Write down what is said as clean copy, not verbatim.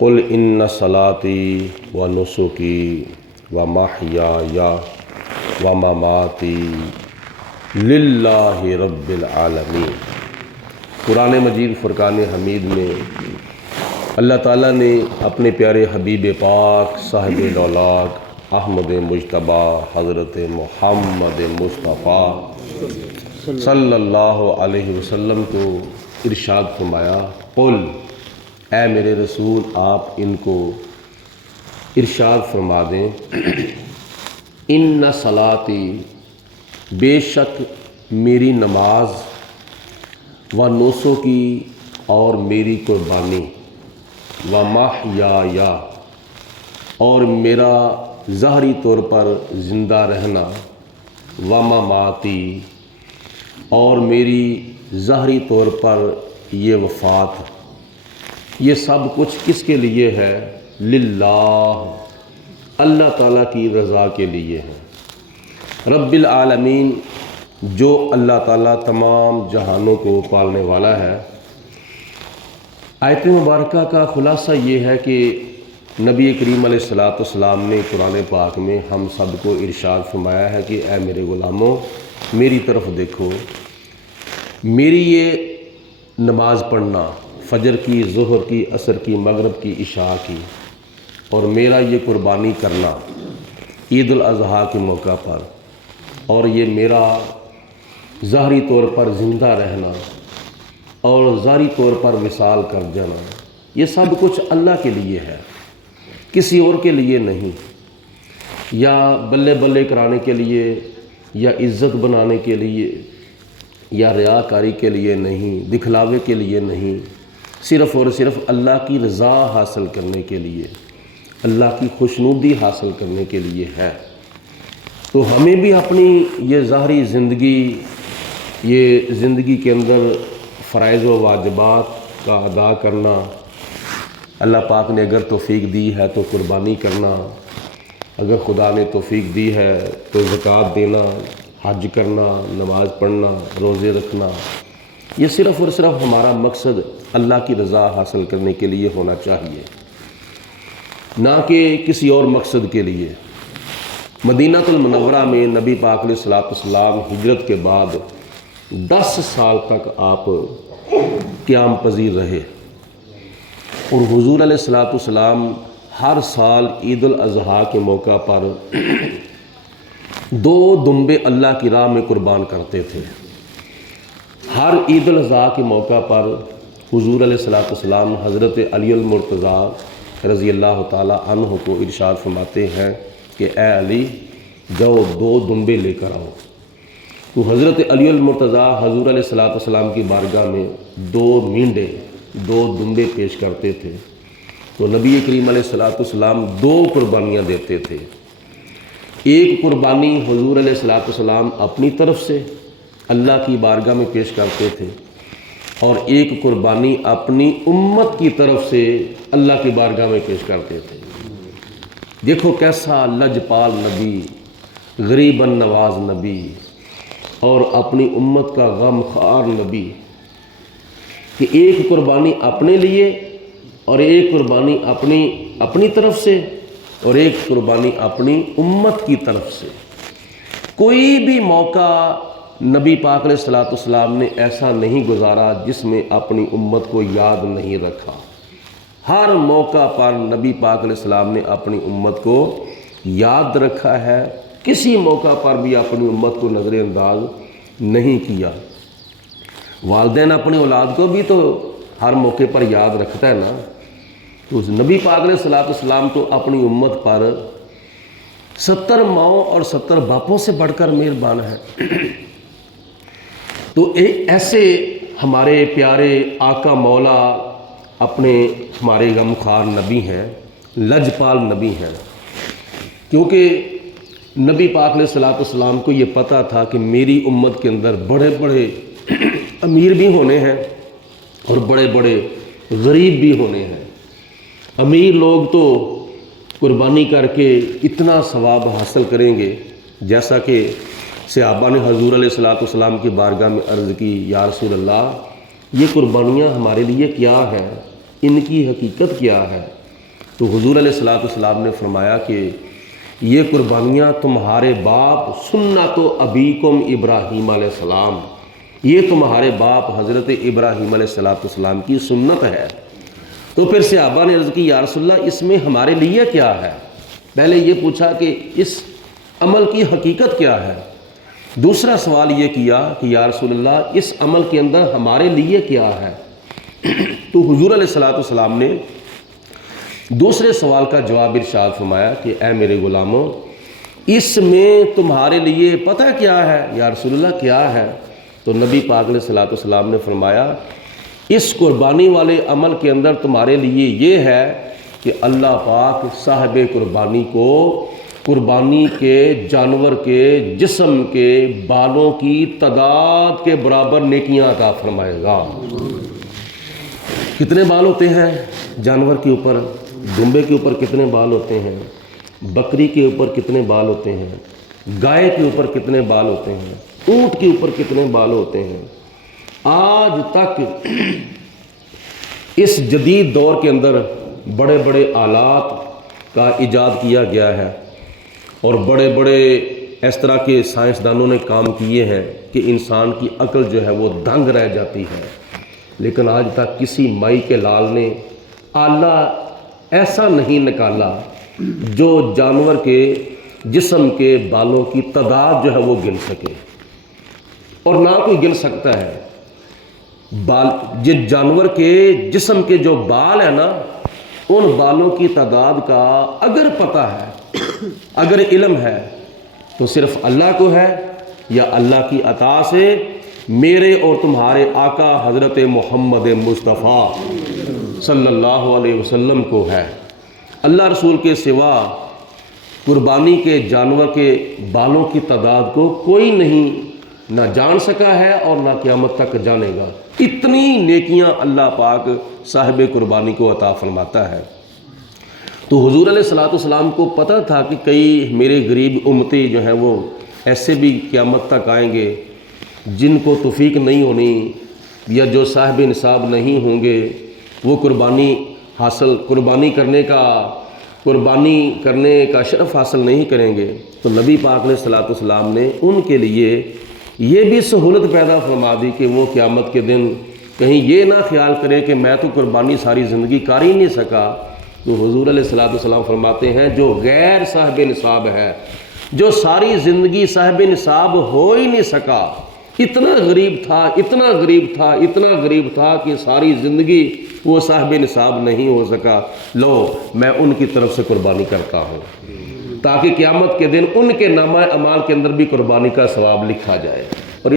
قل ان صلاتی و نسکی و محیای و مماتی للہ رب العالمین۔ قرآن مجید فرقان حمید میں اللہ تعالیٰ نے اپنے پیارے حبیب پاک صاحب لولاک احمد مجتبیٰ حضرت محمد مصطفیٰ صلی اللہ علیہ وسلم کو ارشاد فرمایا، قل اے میرے رسول آپ ان کو ارشاد فرما دیں، ان صلاتی بے شک میری نماز، و نسکی اور میری قربانی، و محیایا اور میرا ظاہری طور پر زندہ رہنا، و مماتی اور میری ظاہری طور پر یہ وفات، یہ سب کچھ کس کے لیے ہے؟ للہ، اللہ تعالیٰ کی رضا کے لیے ہے، رب العالمین جو اللہ تعالیٰ تمام جہانوں کو پالنے والا ہے۔ آیت مبارکہ کا خلاصہ یہ ہے کہ نبی کریم علیہ السلام نے قرآن پاک میں ہم سب کو ارشاد فرمایا ہے کہ اے میرے غلاموں میری طرف دیکھو، میری یہ نماز پڑھنا، فجر کی، ظہر کی، عصر کی، مغرب کی، عشاء کی، اور میرا یہ قربانی کرنا عید الاضحیٰ کے موقع پر، اور یہ میرا ظاہری طور پر زندہ رہنا اور ظاہری طور پر وصال کر جانا، یہ سب کچھ اللہ کے لیے ہے، کسی اور کے لیے نہیں، یا بلے بلے کرانے کے لیے، یا عزت بنانے کے لیے، یا ریاکاری کے لیے نہیں، دکھلاوے کے لیے نہیں، صرف اور صرف اللہ کی رضا حاصل کرنے کے لیے، اللہ کی خوشنودی حاصل کرنے کے لیے ہے۔ تو ہمیں بھی اپنی یہ ظاہری زندگی، یہ زندگی کے اندر فرائض و واجبات کا ادا کرنا، اللہ پاک نے اگر توفیق دی ہے تو قربانی کرنا، اگر خدا نے توفیق دی ہے تو زکوٰۃ دینا، حج کرنا، نماز پڑھنا، روزے رکھنا، یہ صرف اور صرف ہمارا مقصد اللہ کی رضا حاصل کرنے کے لیے ہونا چاہیے، نہ کہ کسی اور مقصد کے لیے۔ مدینہ المنورہ میں نبی پاک علیہ السلام ہجرت کے بعد 10 سال تک آپ قیام پذیر رہے، اور حضور علیہ السلام ہر سال عید الاضحیٰ کے موقع پر 2 دمبے اللہ کی راہ میں قربان کرتے تھے۔ ہر عید الاضحیٰ کے موقع پر حضور علیہ السلام حضرت علی المرتضیٰ رضی اللہ تعالی عنہ کو ارشاد فرماتے ہیں کہ اے علی جاؤ 2 دمبے لے کر آؤ۔ تو حضرت علی المرتضیٰ حضور علیہ السلام کی بارگاہ میں 2 مینڈے، 2 دمبے پیش کرتے تھے، تو نبی کریم علیہ السلام 2 قربانیاں دیتے تھے۔ ایک قربانی حضور علیہ السلام اپنی طرف سے اللہ کی بارگاہ میں پیش کرتے تھے، اور ایک قربانی اپنی امت کی طرف سے اللہ کی بارگاہ میں پیش کرتے تھے۔ دیکھو کیسا لجپال نبی، غریب نواز نبی، اور اپنی امت کا غم خوار نبی، کہ ایک قربانی اپنے لیے اور ایک قربانی اپنی طرف سے اور ایک قربانی اپنی امت کی طرف سے۔ کوئی بھی موقع نبی پاک علیہ السلام نے ایسا نہیں گزارا جس میں اپنی امت کو یاد نہیں رکھا۔ ہر موقع پر نبی پاک علیہ السلام نے اپنی امت کو یاد رکھا ہے، کسی موقع پر بھی اپنی امت کو نظر انداز نہیں کیا۔ والدین اپنی اولاد کو بھی تو ہر موقع پر یاد رکھتا ہے نا، تو نبی پاک علیہ السلام تو اپنی امت پر 70 ماؤں اور 70 باپوں سے بڑھ کر مہربان ہے۔ تو ایسے ہمارے پیارے آقا مولا اپنے ہمارے غمخوار نبی ہیں، لجپال نبی ہیں، کیونکہ نبی پاک علیہ السلام کو یہ پتہ تھا کہ میری امت کے اندر بڑے بڑے امیر بھی ہونے ہیں اور بڑے بڑے غریب بھی ہونے ہیں۔ امیر لوگ تو قربانی کر کے اتنا ثواب حاصل کریں گے، جیسا کہ صحابہ نے حضور علیہ السلام کی بارگاہ میں عرض کی، یا رسول اللہ یہ قربانیاں ہمارے لیے کیا ہیں، ان کی حقیقت کیا ہے؟ تو حضور علیہ الصلوۃ والسلام نے فرمایا کہ یہ قربانیاں تمہارے باپ سنت و ابیکم ابراہیم علیہ السلام، یہ تمہارے باپ حضرت ابراہیم علیہ السلام کی سنت ہے۔ تو پھر صحابہ نے عرض کی یا رسول اللہ اس میں ہمارے لیے کیا ہے؟ پہلے یہ پوچھا کہ اس عمل کی حقیقت کیا ہے، دوسرا سوال یہ کیا کہ یا رسول اللہ اس عمل کے اندر ہمارے لیے کیا ہے؟ تو حضور علیہ الصلوۃ والسلام نے دوسرے سوال کا جواب ارشاد فرمایا کہ اے میرے غلاموں، اس میں تمہارے لیے پتہ کیا ہے؟ یا رسول اللہ کیا ہے؟ تو نبی پاک علیہ الصلوۃ والسلام نے فرمایا اس قربانی والے عمل کے اندر تمہارے لیے یہ ہے کہ اللہ پاک صاحب قربانی کو قربانی کے جانور کے جسم کے بالوں کی تعداد کے برابر نیکیاں عطا فرمائے گا۔ کتنے بال ہوتے ہیں جانور کے اوپر؟ دمبے کے اوپر کتنے بال ہوتے ہیں؟ بکری کے اوپر کتنے بال ہوتے ہیں؟ گائے کے اوپر کتنے بال ہوتے ہیں؟ اونٹ کے اوپر کتنے بال ہوتے ہیں؟ آج تک اس جدید دور کے اندر بڑے بڑے آلات کا ایجاد کیا گیا ہے اور بڑے بڑے اس طرح کے سائنسدانوں نے کام کیے ہیں کہ انسان کی عقل جو ہے وہ دنگ رہ جاتی ہے، لیکن آج تک کسی مائی کے لال نے آلہ ایسا نہیں نکالا جو جانور کے جسم کے بالوں کی تعداد جو ہے وہ گن سکے، اور نہ کوئی گن سکتا ہے۔ جس جانور کے جسم کے جو بال ہیں نا، ان بالوں کی تعداد کا اگر پتہ ہے، اگر علم ہے، تو صرف اللہ کو ہے یا اللہ کی عطا سے میرے اور تمہارے آقا حضرت محمد مصطفیٰ صلی اللہ علیہ وسلم کو ہے۔ اللہ رسول کے سوا قربانی کے جانور کے بالوں کی تعداد کو کوئی نہیں نہ جان سکا ہے اور نہ قیامت تک جانے گا۔ اتنی نیکیاں اللہ پاک صاحب قربانی کو عطا فرماتا ہے۔ تو حضور علیہ الصلوۃ والسلام کو پتہ تھا کہ کئی میرے غریب امتی جو ہیں وہ ایسے بھی قیامت تک آئیں گے جن کو توفیق نہیں ہونی یا جو صاحب نصاب نہیں ہوں گے، وہ قربانی کرنے کا شرف حاصل نہیں کریں گے۔ تو نبی پاک علیہ الصلوۃ والسلام نے ان کے لیے یہ بھی سہولت پیدا فرما دی کہ وہ قیامت کے دن کہیں یہ نہ خیال کرے کہ میں تو قربانی ساری زندگی کر ہی نہیں سکا۔ تو حضور علیہ الصلوۃ والسلام فرماتے ہیں جو غیر صاحب نصاب ہے، جو ساری زندگی صاحب نصاب ہو ہی نہیں سکا، اتنا غریب تھا اتنا غریب تھا اتنا غریب تھا کہ ساری زندگی وہ صاحب نصاب نہیں ہو سکا، لو میں ان کی طرف سے قربانی کرتا ہوں تاکہ قیامت کے دن ان کے نامہ اعمال کے اندر بھی قربانی کا ثواب لکھا جائے۔ اور